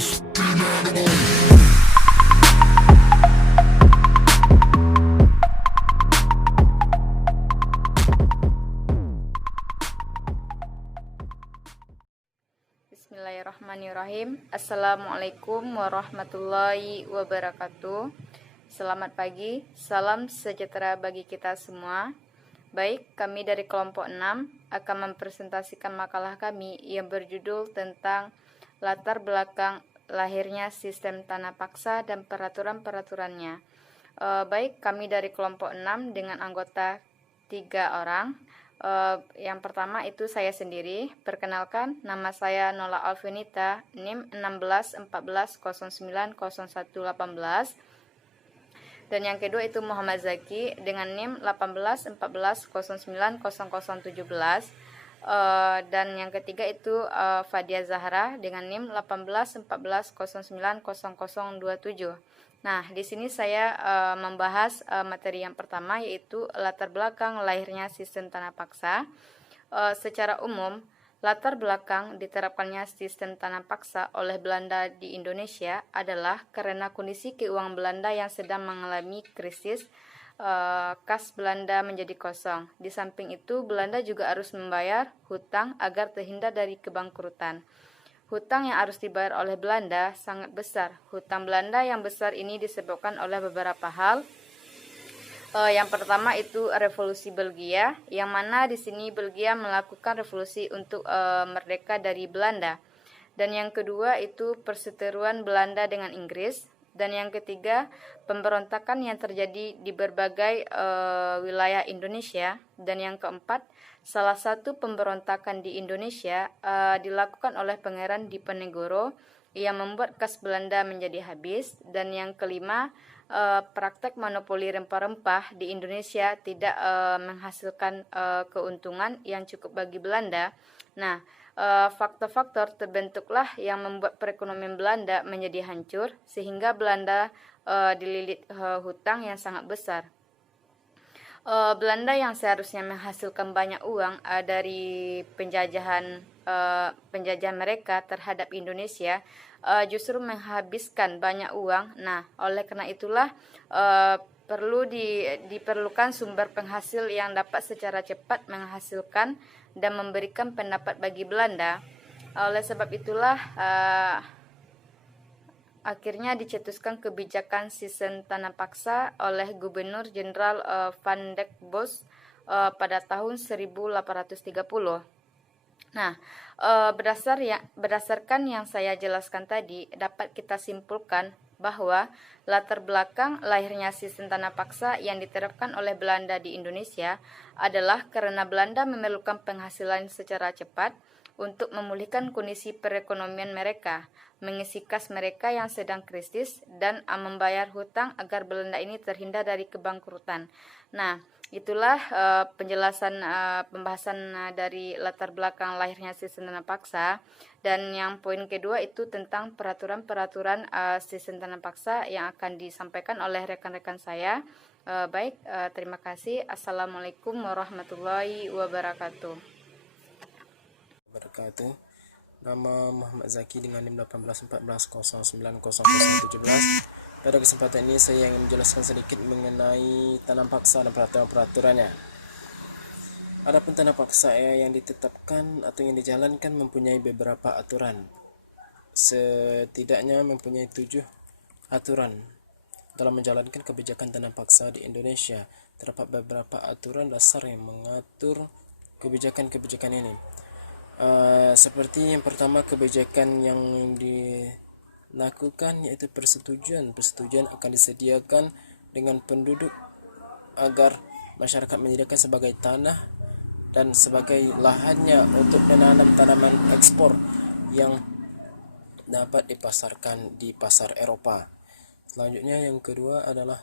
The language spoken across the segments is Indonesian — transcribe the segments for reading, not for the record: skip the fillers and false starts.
Bismillahirrahmanirrahim. Assalamualaikum warahmatullahi wabarakatuh. Selamat pagi, salam sejahtera bagi kita semua. Baik, kami dari kelompok 6 akan mempresentasikan makalah kami yang berjudul tentang latar belakang lahirnya sistem tanah paksa dan peraturan-peraturannya. Baik, kami dari kelompok 6 dengan anggota 3 orang. Yang pertama itu saya sendiri. Perkenalkan, nama saya Nola Alvinita, NIM 1614090118. Dan yang kedua itu Muhammad Zaki dengan NIM 1814090017. Dan yang ketiga itu Fadia Zahra dengan NIM 1814090027. Nah, di sini saya membahas materi yang pertama, yaitu latar belakang lahirnya sistem tanah paksa. Secara umum, latar belakang diterapkannya sistem tanah paksa oleh Belanda di Indonesia adalah karena kondisi keuangan Belanda yang sedang mengalami krisis. Kas Belanda menjadi kosong. Di samping itu, Belanda juga harus membayar hutang agar terhindar dari kebangkrutan. Hutang yang harus dibayar oleh Belanda sangat besar. Hutang Belanda yang besar ini disebabkan oleh beberapa hal. Yang pertama itu revolusi Belgia, yang mana di sini Belgia melakukan revolusi untuk merdeka dari Belanda. Dan yang kedua itu perseteruan Belanda dengan Inggris. Dan yang ketiga, pemberontakan yang terjadi di berbagai wilayah Indonesia. Dan yang keempat, salah satu pemberontakan di Indonesia dilakukan oleh Pangeran Diponegoro yang membuat kas Belanda menjadi habis. Dan yang kelima, praktek monopoli rempah-rempah di Indonesia tidak menghasilkan keuntungan yang cukup bagi Belanda. Nah, faktor-faktor terbentuklah yang membuat perekonomian Belanda menjadi hancur, sehingga Belanda dililit hutang yang sangat besar. Belanda yang seharusnya menghasilkan banyak uang dari penjajahan mereka terhadap Indonesia justru menghabiskan banyak uang. Nah, oleh karena itulah diperlukan sumber penghasil yang dapat secara cepat menghasilkan dan memberikan pendapat bagi Belanda. Oleh sebab itulah akhirnya dicetuskan kebijakan sistem tanah paksa oleh Gubernur Jenderal Van der Bos pada tahun 1830. Nah, berdasarkan yang saya jelaskan tadi, dapat kita simpulkan bahwa latar belakang lahirnya sistem tanah paksa yang diterapkan oleh Belanda di Indonesia adalah karena Belanda memerlukan penghasilan secara cepat untuk memulihkan kondisi perekonomian mereka, mengisi kas mereka yang sedang krisis, dan membayar hutang agar Belanda ini terhindar dari kebangkrutan. Nah, itulah penjelasan pembahasan dari latar belakang lahirnya sistem tanah paksa. Dan yang poin kedua itu tentang peraturan-peraturan sistem tanah paksa yang akan disampaikan oleh rekan-rekan saya. Baik, terima kasih. Assalamualaikum warahmatullahi wabarakatuh. Nama Muhammad Zaki dengan NIM 1814090017. Pada kesempatan ini saya ingin menjelaskan sedikit mengenai tanah paksa dan peraturan-peraturannya. Adapun tanah paksa yang ditetapkan atau yang dijalankan mempunyai beberapa aturan. Setidaknya mempunyai 7 aturan. Dalam menjalankan kebijakan tanah paksa di Indonesia, terdapat beberapa aturan dasar yang mengatur kebijakan-kebijakan ini. Seperti yang pertama, kebijakan yang dilakukan yaitu persetujuan akan disediakan dengan penduduk agar masyarakat menyediakan sebagai tanah dan sebagai lahannya untuk menanam tanaman ekspor yang dapat dipasarkan di pasar Eropa. Selanjutnya, yang kedua adalah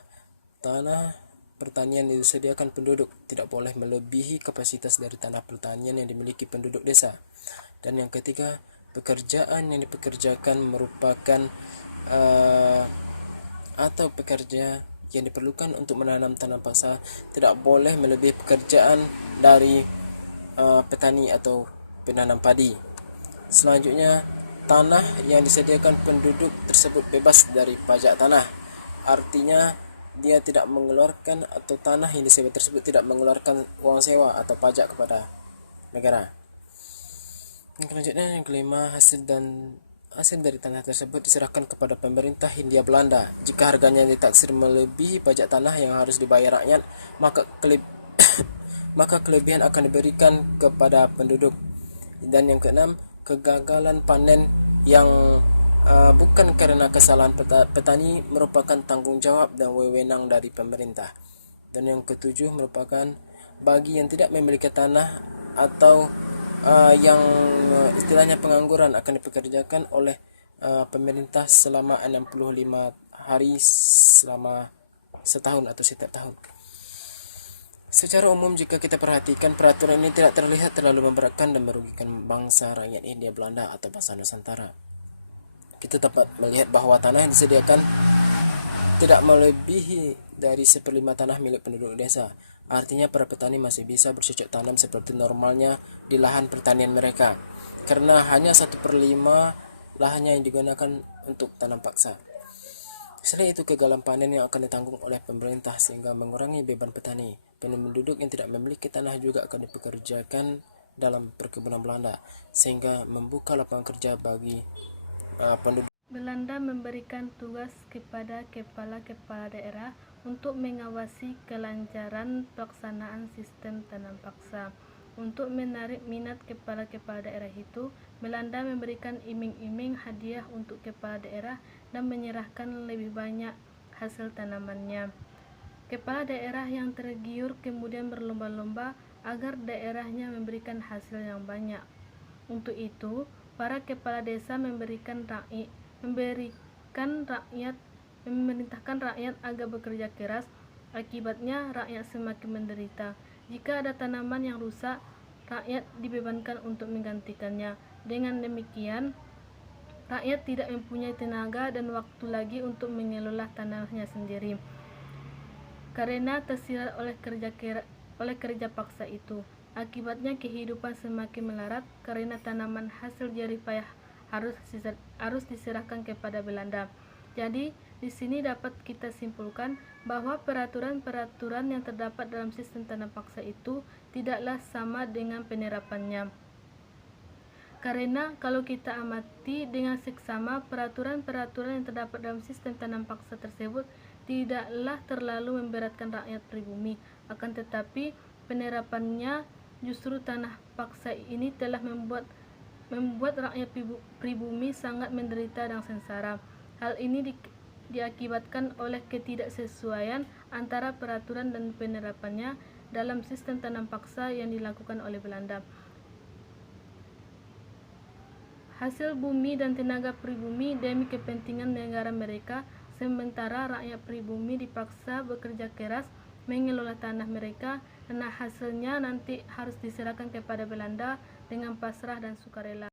tanah pertanian disediakan penduduk tidak boleh melebihi kapasitas dari tanah pertanian yang dimiliki penduduk desa. Dan yang ketiga, pekerjaan yang dipekerjakan merupakan atau pekerja yang diperlukan untuk menanam tanah paksa tidak boleh melebihi pekerjaan dari petani atau penanam padi. Selanjutnya, tanah yang disediakan penduduk tersebut bebas dari pajak tanah. Artinya dia tidak mengeluarkan, atau tanah yang disewa tersebut tidak mengeluarkan uang sewa atau pajak kepada negara. Yang selanjutnya, yang kelima, hasil dari tanah tersebut diserahkan kepada pemerintah Hindia Belanda. Jika harganya ditaksir melebihi pajak tanah yang harus dibayar rakyat, maka kelebihan akan diberikan kepada penduduk. Dan yang keenam, kegagalan panen yang bukan karena kesalahan petani merupakan tanggung jawab dan wewenang dari pemerintah. Dan yang ketujuh merupakan bagi yang tidak memiliki tanah atau yang istilahnya pengangguran akan dipekerjakan oleh pemerintah selama 65 hari selama setahun atau setiap tahun. Secara umum, jika kita perhatikan, peraturan ini tidak terlihat terlalu memberatkan dan merugikan bangsa rakyat Hindia Belanda atau bangsa Nusantara. Kita dapat melihat bahwa tanah yang disediakan tidak melebihi dari 1/5 tanah milik penduduk desa. Artinya para petani masih bisa bercocok tanam seperti normalnya di lahan pertanian mereka, karena hanya 1/5 lahannya yang digunakan untuk tanam paksa. Selain itu, kegagalan panen yang akan ditanggung oleh pemerintah sehingga mengurangi beban petani. Penduduk yang tidak memiliki tanah juga akan dipekerjakan dalam perkebunan Belanda, sehingga membuka lapangan kerja bagi penduduk. Belanda memberikan tugas kepada kepala-kepala daerah untuk mengawasi kelancaran pelaksanaan sistem tanam paksa. Untuk menarik minat kepala-kepala daerah itu, Belanda memberikan iming-iming hadiah untuk kepala daerah dan menyerahkan lebih banyak hasil tanamannya. Kepala daerah yang tergiur kemudian berlomba-lomba agar daerahnya memberikan hasil yang banyak. Untuk itu, para kepala desa memerintahkan rakyat agar bekerja keras. Akibatnya rakyat semakin menderita. Jika ada tanaman yang rusak, rakyat dibebankan untuk menggantikannya. Dengan demikian, rakyat tidak mempunyai tenaga dan waktu lagi untuk mengelola tanahnya sendiri, karena tersirat oleh kerja paksa itu. Akibatnya kehidupan semakin melarat karena tanaman hasil jerih payah harus diserahkan kepada Belanda. Jadi, di sini dapat kita simpulkan bahwa peraturan-peraturan yang terdapat dalam sistem tanam paksa itu tidaklah sama dengan penerapannya. Karena kalau kita amati dengan seksama, peraturan-peraturan yang terdapat dalam sistem tanam paksa tersebut tidaklah terlalu memberatkan rakyat pribumi. Akan tetapi, penerapannya justru tanah paksa ini telah membuat rakyat pribumi sangat menderita dan sengsara. Hal ini diakibatkan oleh ketidaksesuaian antara peraturan dan penerapannya dalam sistem tanam paksa yang dilakukan oleh Belanda. Hasil bumi dan tenaga pribumi demi kepentingan negara mereka, sementara rakyat pribumi dipaksa bekerja keras mengelola tanah mereka, dan hasilnya nanti harus diserahkan kepada Belanda dengan pasrah dan sukarela.